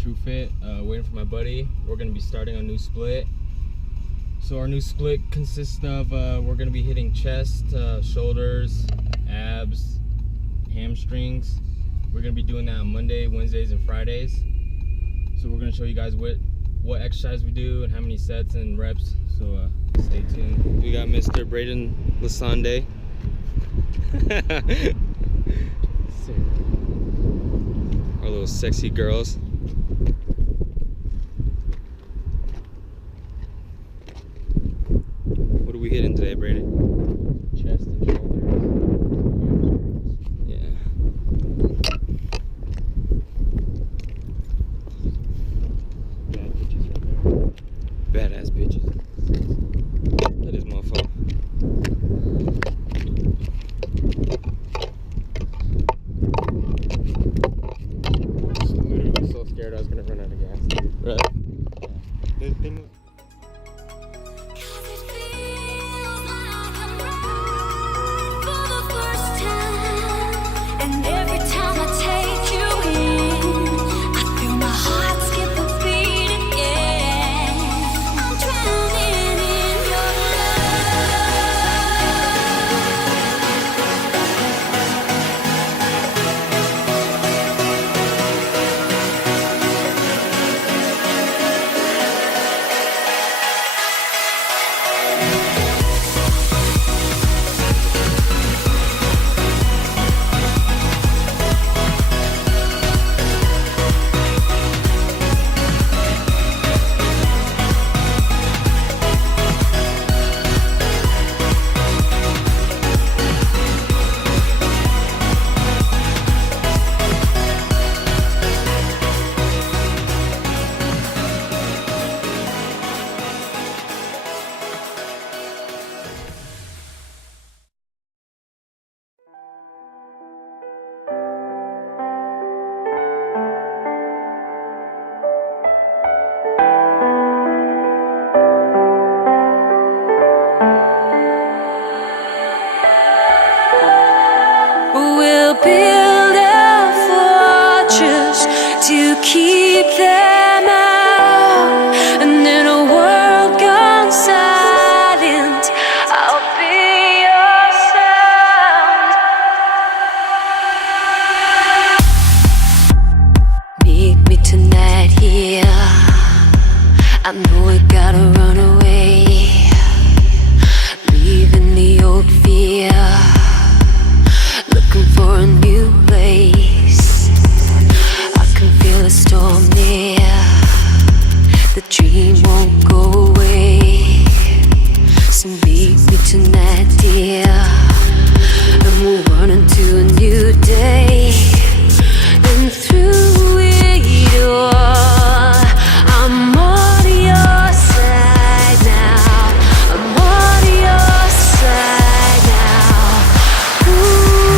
True Fit, waiting for my buddy. We're gonna be starting a new split. So our new split consists of we're gonna be hitting chest, shoulders, abs, hamstrings. We're gonna be doing that on Monday, Wednesdays, and Fridays. So we're gonna show you guys what exercise we do and how many sets and reps. So stay tuned. We got Mr. Braedon Lasonde. Our little sexy girls. What are we hitting today, Braedon? Chest and shoulders. Yeah. Bad bitches right there. Badass bitches. That is motherfucker. I was literally so scared I was gonna run out of gas. Right. Yeah. They move. To keep them out, and in a world gone silent, I'll be your sound. Meet me tonight here. I know we gotta run away, leaving the old fear, looking for a new place. Feel a storm near, the dream won't go away. So meet me tonight, dear, and we'll run into a new day. And through it all, I'm on your side now. I'm on your side now. Ooh.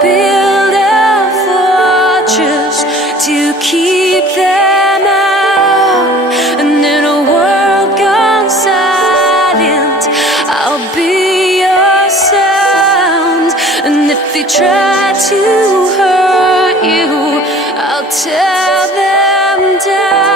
Build a fortress to keep them out, and in a world gone silent, I'll be your sound. And if they try to hurt you, I'll tear them down.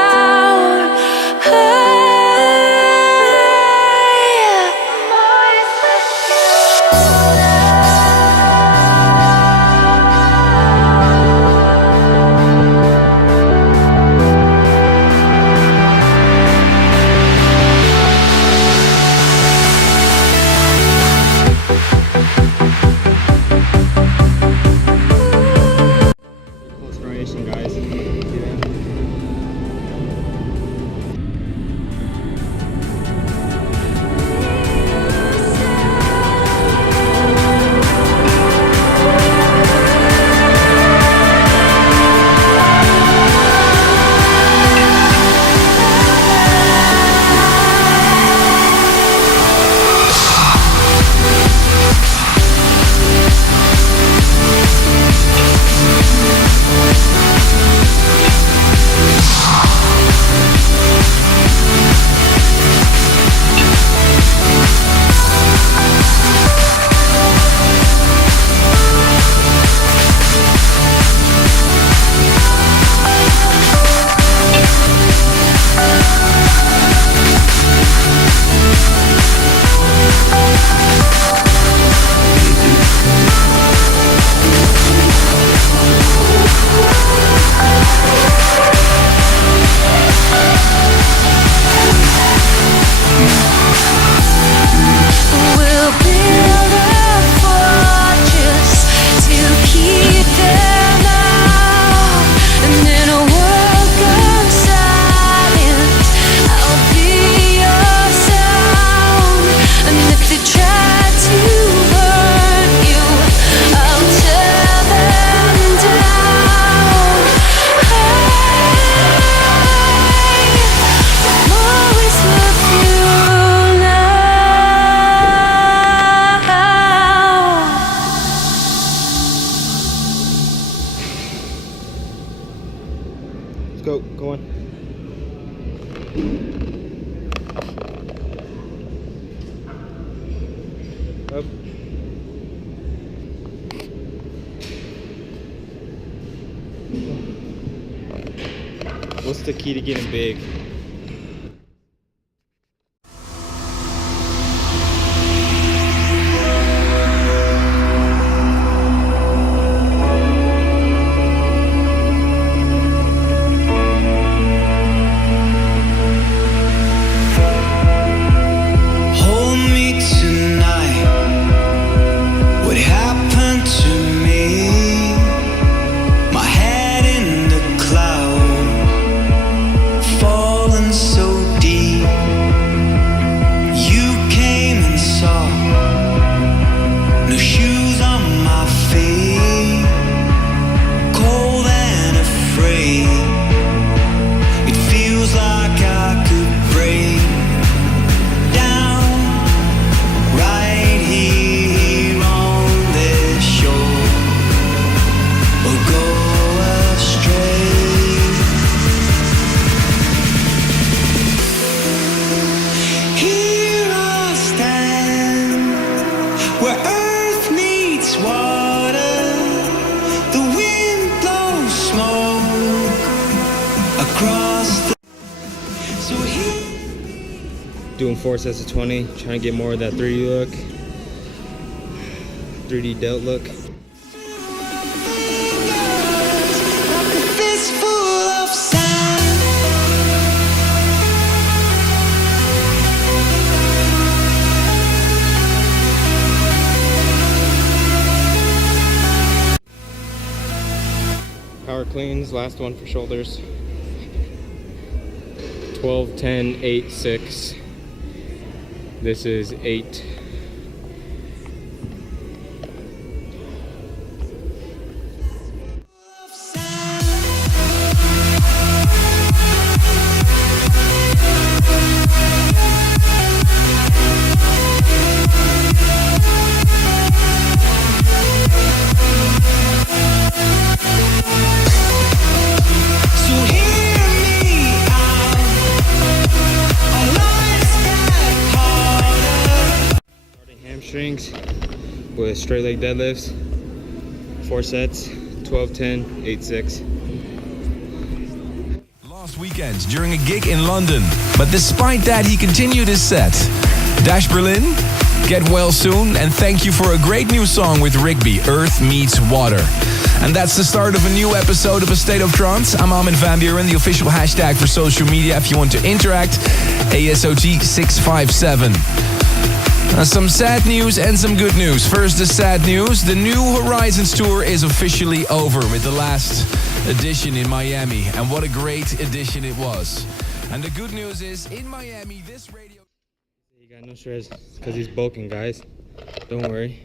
the key to getting big. Doing 4 sets of 20, trying to get more of that 3D look, 3D delt look. Power cleans, last one for shoulders. 12, 10, 8, 6. This is 8. Hamstrings with straight leg deadlifts, 4 sets, 12, 10, 8, 6. Last weekend during a gig in London, but despite that he continued his set. Dash Berlin, get well soon, and thank you for a great new song with Rigby, Earth Meets Water. And that's the start of a new episode of A State of Trance. I'm Armin van Buren, the official hashtag for social media if you want to interact, ASOG657. Some sad news and some good news. First, the sad news. The New Horizons tour is officially over with the last edition in Miami. And what a great edition it was. And the good news is, in Miami, this radio... He got no stress because he's bulking, guys. Don't worry.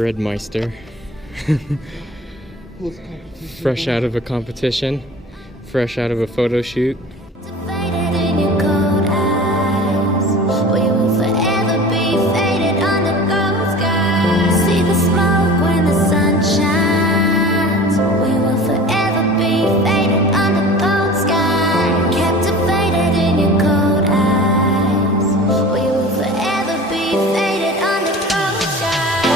Shredmeister. Fresh out of a competition, fresh out of a photo shoot. Faded in your cold eyes. We will forever be faded under gold skies. See the smoke when the sun shines. We will forever be faded under gold skies. Captivated in your cold eyes. We will forever be faded under gold skies.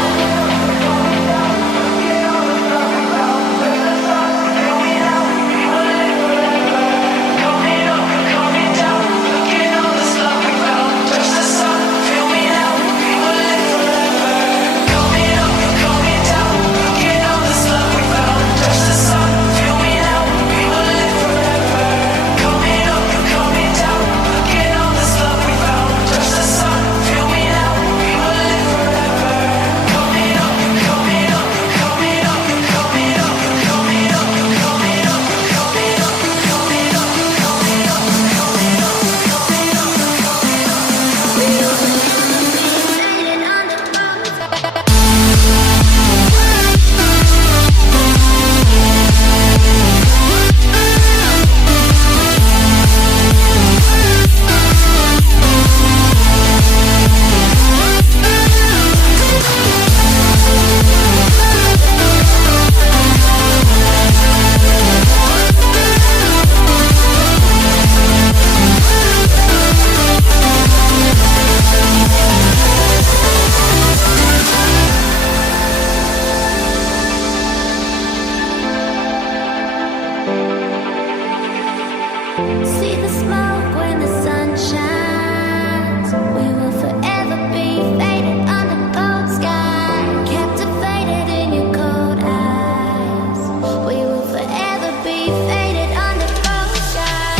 See the smoke when the sun shines. We will forever be faded under gold sky. Captivated in your cold eyes. We will forever be faded under gold sky.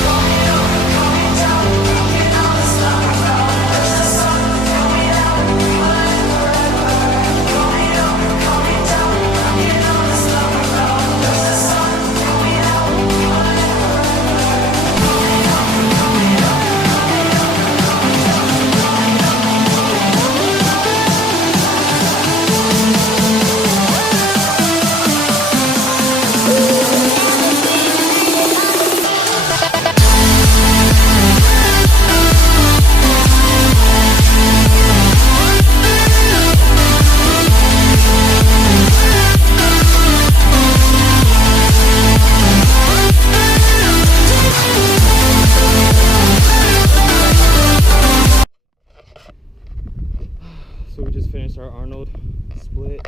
So we just finished our Arnold split.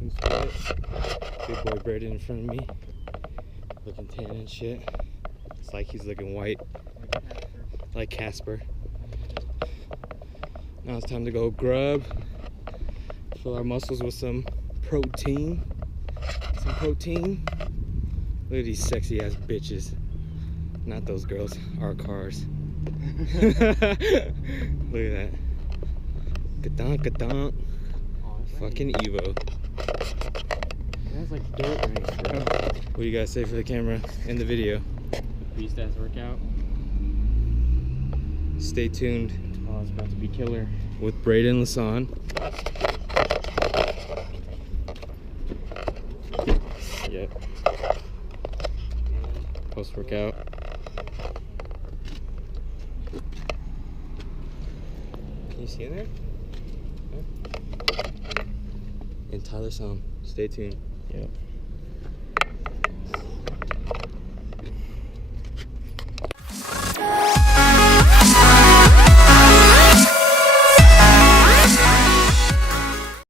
New split. Big boy braedon in front of me. Looking tan and shit. It's like he's looking white. Like Casper. Now it's time to go grub. Fill our muscles with some protein. Look at these sexy ass bitches. Not those girls, our cars. Look at that. Kadonk, kadonk. Fucking Evo. That's like dirt rings, bro. What do you guys say for the camera and the video? Beast ass workout. Stay tuned Oh, it's about to be killer. with braedon Lasonde. Yep. Post workout. Can you see in there? Huh? And Tyler Song. Stay tuned. Yep.